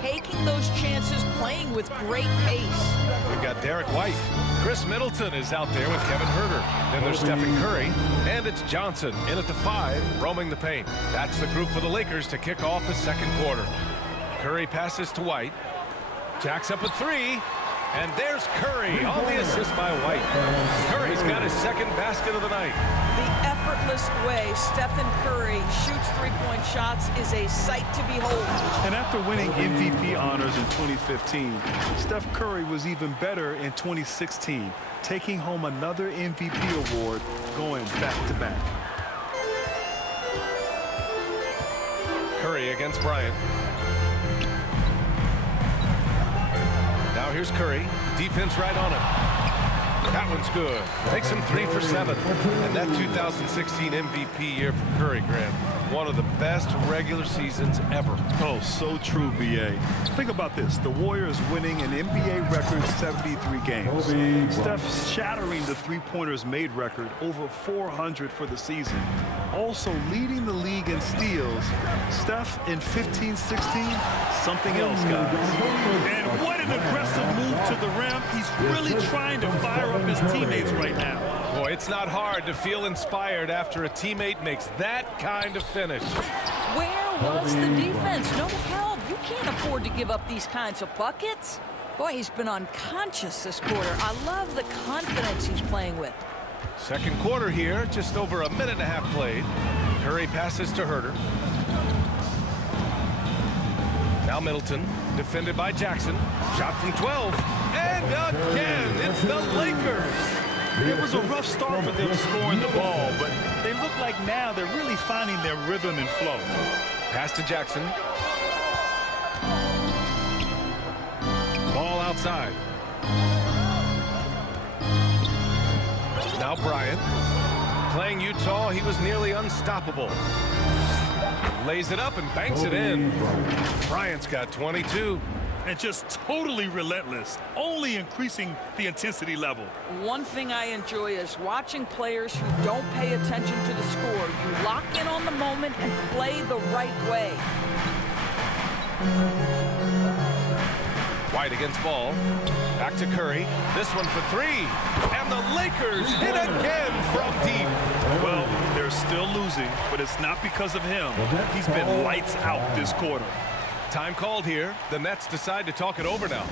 taking those chances, playing with great pace. We've got Derek White. Chris Middleton is out there with Kevin Huerter. Then there's Stephen Curry. And it's Johnson in at the 5, roaming the paint. That's the group for the Lakers to kick off the second quarter. Curry passes to White. Jacks up a 3. And there's Curry on the assist by White. Curry's got his second basket of the night. The effortless way Stephen Curry shoots three-point shots is a sight to behold. And after winning MVP honors in 2015, Steph Curry was even better in 2016, taking home another MVP award, going back-to-back. Curry against Bryant. Now here's Curry. Defense right on him. That one's good. Takes him 3 for 7. And that 2016 MVP year for Curry, Grant. One of the best regular seasons ever. Oh, so true, B.A. Think about this. The Warriors winning an NBA record 73 games. Steph shattering the three-pointers made record, over 400 for the season. Also leading the league in steals. Steph in 15-16, something else, guys. And what an aggressive move to the rim. He's really trying to fire up his teammates right now. Boy, it's not hard to feel inspired after a teammate makes that kind of finish. Where was the defense? No help. You can't afford to give up these kinds of buckets. Boy, he's been unconscious this quarter. I love the confidence he's playing with. Second quarter here, just over a minute and a half played. Curry passes to Huerter. Now Middleton, defended by Jackson. Shot from 12. And again, it's the Lakers. It was a rough start for them scoring the ball, but they look like now they're really finding their rhythm and flow. Pass to Jackson. Ball outside. Now Bryant. Playing Utah, he was nearly unstoppable. Lays it up and banks it in. Bryant's got 22. And just totally relentless, only increasing the intensity level. One thing I enjoy is watching players who don't pay attention to the score. You lock in on the moment and play the right way. White against Ball. Back to Curry. This one for 3. And the Lakers hit again from deep. Well, they're still losing, but it's not because of him. He's been lights out this quarter. Time called here. The Nets decide to talk it over now.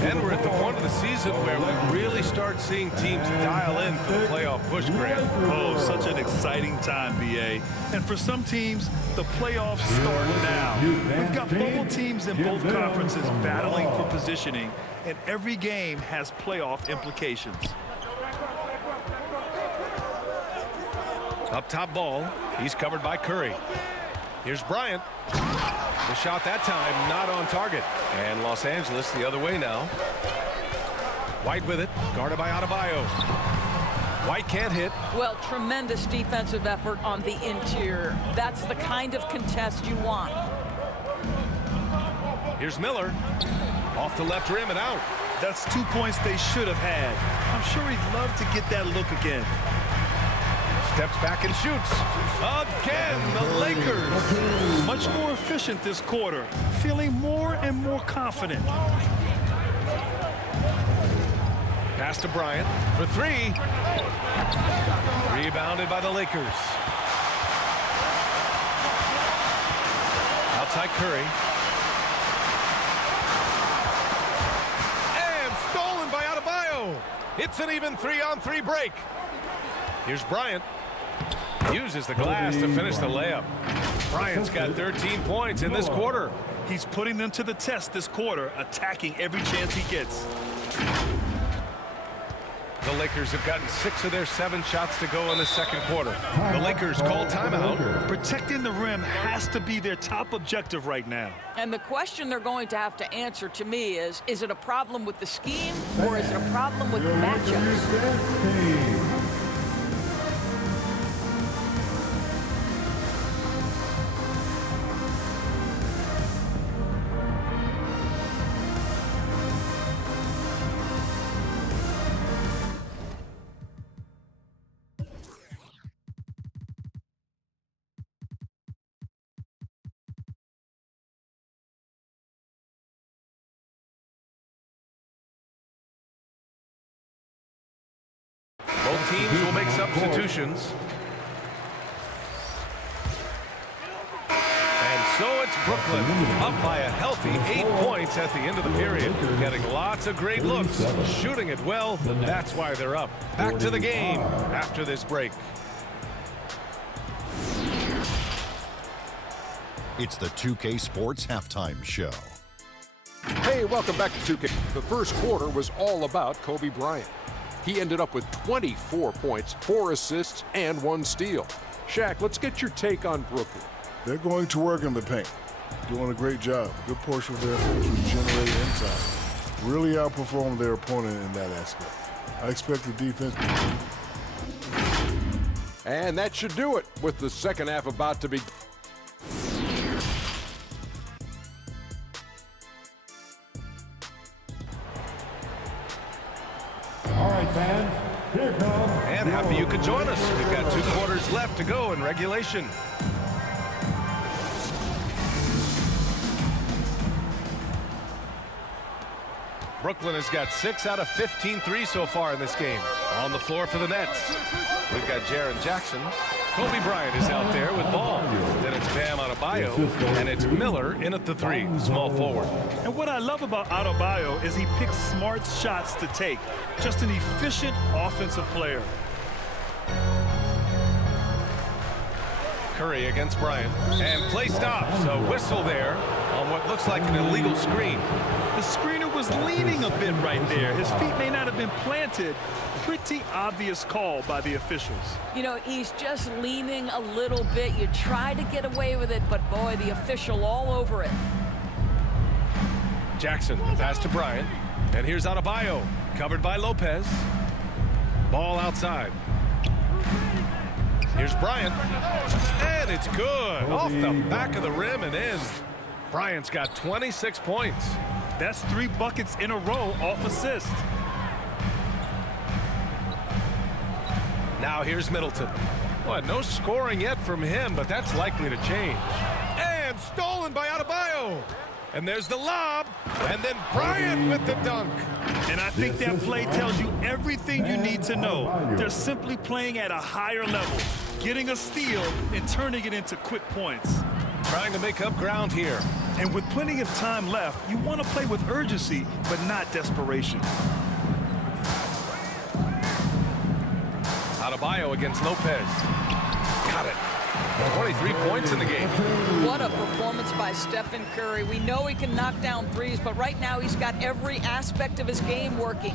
And we're at the point of the season where we really start seeing teams dial in for the playoff push, Grant. Oh, such an exciting time, B.A. And for some teams, the playoffs start now. We've got bubble teams in both conferences battling for positioning, and every game has playoff implications. Up top Ball. He's covered by Curry. Here's Bryant. The shot that time not on target. And Los Angeles the other way now. White with it. Guarded by Adebayo. White can't hit. Well, tremendous defensive effort on the interior. That's the kind of contest you want. Here's Miller. Off the left rim and out. That's 2 points they should have had. I'm sure he'd love to get that look again. Steps back and shoots. Again, the Lakers. Much more efficient this quarter. Feeling more and more confident. Pass to Bryant for 3. Rebounded by the Lakers. Outside Curry. And stolen by Adebayo. It's an even 3-on-3 break. Here's Bryant. Uses the glass to finish the layup. Bryant's got 13 points in this quarter. He's putting them to the test this quarter, attacking every chance he gets. The Lakers have gotten 6 of their 7 shots to go in the second quarter. The Lakers call timeout. Protecting the rim has to be their top objective right now. And the question they're going to have to answer to me is it a problem with the scheme or is it a problem with the matchups? Both teams will make substitutions. And so it's Brooklyn up by a healthy 8 points at the end of the period. Getting lots of great looks, shooting it well. That's why they're up. Back to the game after this break. It's the 2K Sports Halftime Show. Hey, welcome back to 2K. The first quarter was all about Kobe Bryant. He ended up with 24 points, 4 assists, and 1 steal. Shaq, let's get your take on Brooklyn. They're going to work in the paint. Doing a great job. Good portion of their offense was generated inside. Really outperformed their opponent in that aspect. I expect the defense. And that should do it with the second half about to be. All right, fans, here comes. And happy you could join us. We've got 2 quarters left to go in regulation. Brooklyn has got 6 out of 15 threes so far in this game. On the floor for the Nets, we've got Jaren Jackson. Kobe Bryant is out there with ball. Then it's Bam Adebayo, and it's Miller in at the 3, small forward. And what I love about Adebayo is he picks smart shots to take. Just an efficient offensive player. Curry against Bryant, and play stops. A whistle there on what looks like an illegal screen. The screener was leaning a bit right there. His feet may not have been planted. Pretty obvious call by the officials. You know, he's just leaning a little bit. You try to get away with it, but boy, the official all over it. Jackson, pass to Bryant, and here's Adebayo, covered by Lopez. Ball outside. Here's Bryant, and it's good. Off the back of the rim and in. Bryant's got 26 points. That's 3 buckets in a row off assist. Now here's Middleton. Well, no scoring yet from him, but that's likely to change. And stolen by Adebayo. And there's the lob, and then Bryant with the dunk. And I think that play tells you everything you need to know. They're simply playing at a higher level, getting a steal and turning it into quick points. Trying to make up ground here. And with plenty of time left, you want to play with urgency, but not desperation. Adebayo against Lopez. Got it. 23 points in the game. What a performance by Stephen Curry. We know he can knock down threes, but right now he's got every aspect of his game working.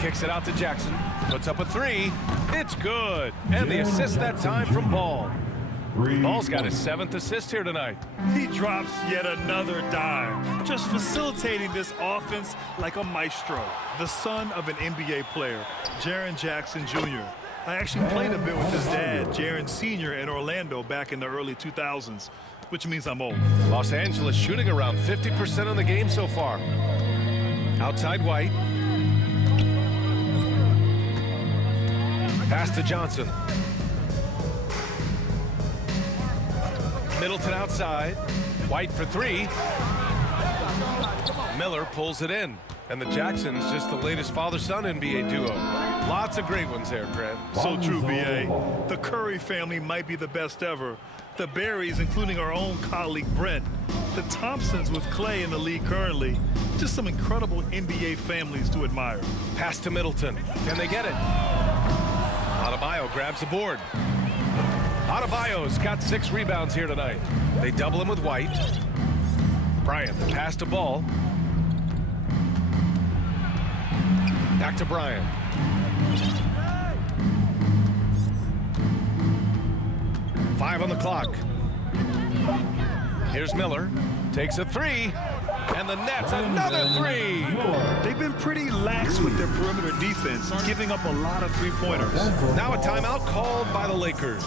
Kicks it out to Jackson. Puts up a 3. It's good. And the assist that time from Ball. Ball's got his 7th assist here tonight. He drops yet another dime, just facilitating this offense like a maestro. The son of an NBA player, Jaren Jackson Jr. I actually played a bit with his dad, Jaren Sr. in Orlando back in the early 2000s, which means I'm old. Los Angeles shooting around 50% of the game so far. Outside White. Pass to Johnson. Middleton outside. White for 3. Miller pulls it in. And the Jacksons just the latest father-son NBA duo. Lots of great ones there, Grant. So true, B.A. The Curry family might be the best ever. The Berries, including our own colleague Brent. The Thompsons with Clay in the league currently. Just some incredible NBA families to admire. Pass to Middleton. Can they get it? Adebayo grabs the board. Adebayo's got 6 rebounds here tonight. They double him with White. Bryant, the pass to Ball. Back to Bryant. Five on the clock. Here's Miller. Takes a 3. And the Nets, another 3. They've been pretty lax with their perimeter defense, giving up a lot of three-pointers. Now a timeout called by the Lakers.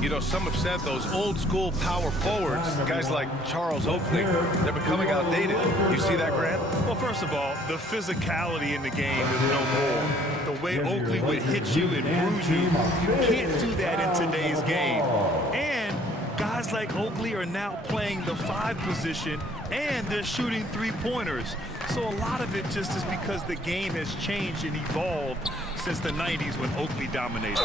You know, some have said those old school power forwards, guys like Charles Oakley, they're becoming outdated. You see that, Grant? Well, first of all, the physicality in the game is no more. The way Oakley would hit you and bruise you, you can't do that in today's game. And guys Guys like Oakley are now playing the 5 position, and they're shooting 3-pointers. So a lot of it just is because the game has changed and evolved since the 90s when Oakley dominated.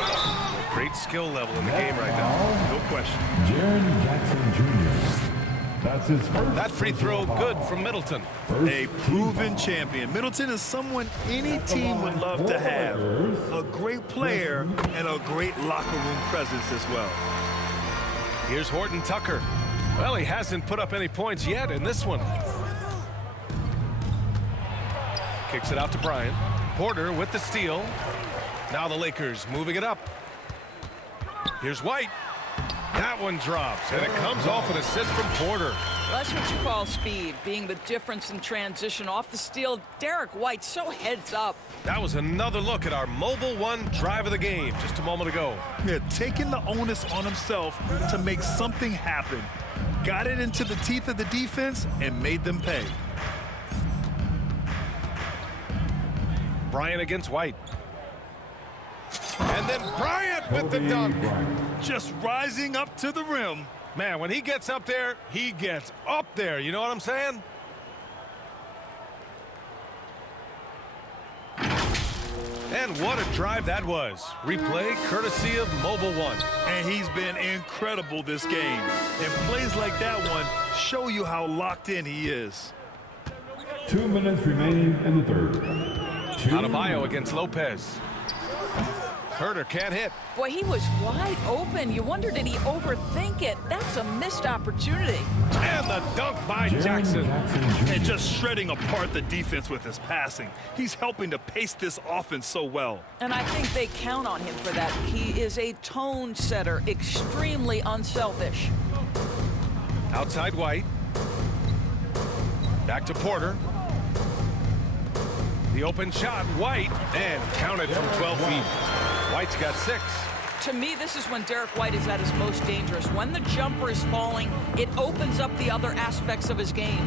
Great skill level in the game right now. No question. Jaren Jackson Jr. That's his first. That free throw good from Middleton. A proven champion. Middleton is someone any team would love to have. A great player and a great locker room presence as well. Here's Horton Tucker. Well, he hasn't put up any points yet in this one. Kicks it out to Bryant. Porter with the steal. Now the Lakers moving it up. Here's White. That one drops, and it comes off an assist from Porter. That's what you call speed, being the difference in transition. Off the steal, Derek White so heads up. That was another look at our Mobile One drive of the game just a moment ago. Yeah, taking the onus on himself to make something happen. Got it into the teeth of the defense and made them pay. Bryant against White. And then Bryant with the dunk. Just rising up to the rim. Man, when he gets up there, he gets up there. You know what I'm saying? And what a drive that was. Replay courtesy of Mobile One. And he's been incredible this game. And plays like that one show you how locked in he is. 2 minutes remaining in the third. Adebayo against Lopez. Herter can't hit. Boy, he was wide open. You wonder, did he overthink it? That's a missed opportunity. And the dunk by Jackson. And just shredding apart the defense with his passing. He's helping to pace this offense so well. And I think they count on him for that. He is a tone setter, extremely unselfish. Outside White. Back to Porter. The open shot, White, and counted from 12 feet. White's got 6. To me, this is when Derek White is at his most dangerous. When the jumper is falling, it opens up the other aspects of his game.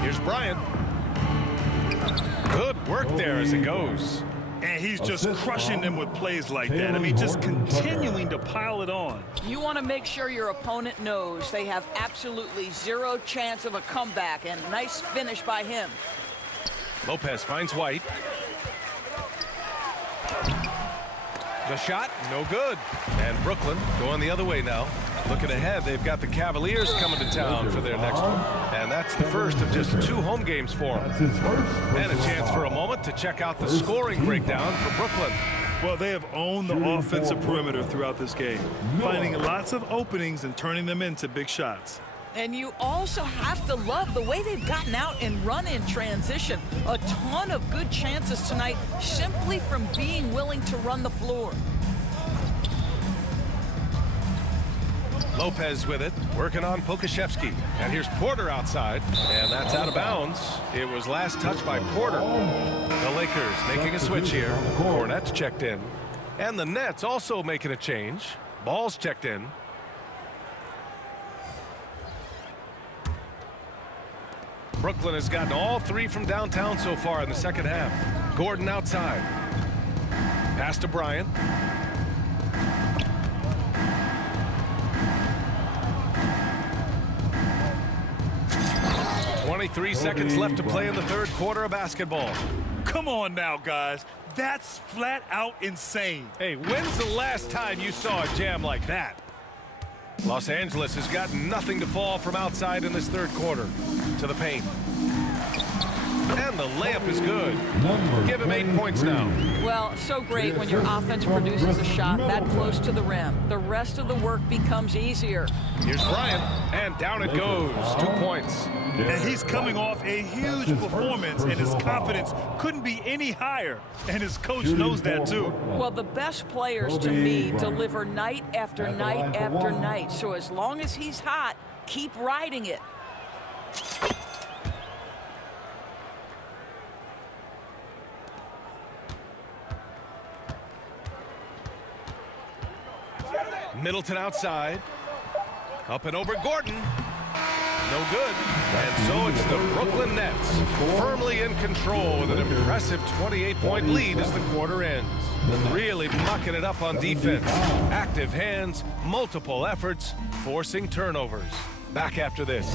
Here's Bryant. Good work there as it goes. And he's just crushing them with plays like that. I mean, just continuing to pile it on. You want to make sure your opponent knows they have absolutely zero chance of a comeback, and nice finish by him. Lopez finds White. The shot, no good. And Brooklyn going the other way now. Looking ahead, they've got the Cavaliers coming to town for their next one. And that's the first of just 2 home games for them. And a chance for a moment to check out the scoring breakdown for Brooklyn. Well, they have owned the offensive perimeter throughout this game, finding lots of openings and turning them into big shots. And you also have to love the way they've gotten out and run in transition. A ton of good chances tonight simply from being willing to run the floor. Lopez with it, working on Pokashevsky. And here's Porter outside, and that's out of bounds. It was last touched by Porter. The Lakers making a switch here. Cornette's checked in. And the Nets also making a change. Ball's checked in. Brooklyn has gotten all 3 from downtown so far in the second half. Gordon outside. Pass to Bryant. .23 seconds left to play in the third quarter of basketball. Come on now, guys. That's flat out insane. Hey, when's the last time you saw a jam like that? Los Angeles has got nothing to fall from outside in this third quarter. To the paint. And the layup is good. Give him 8 points now. Well, so great when your offense produces a shot that close to the rim. The rest of the work becomes easier. Here's Bryant, and down it goes. 2 points. And he's coming off a huge performance, and his confidence couldn't be any higher. And his coach knows that, too. Well, the best players, to me, deliver night after night after night. So as long as he's hot, keep riding it. Middleton outside. Up and over Gordon. no good. And so it's the Brooklyn Nets, firmly in control with an impressive 28-point lead as the quarter ends. Really mucking it up on defense. Active hands, multiple efforts, forcing turnovers. Back after this.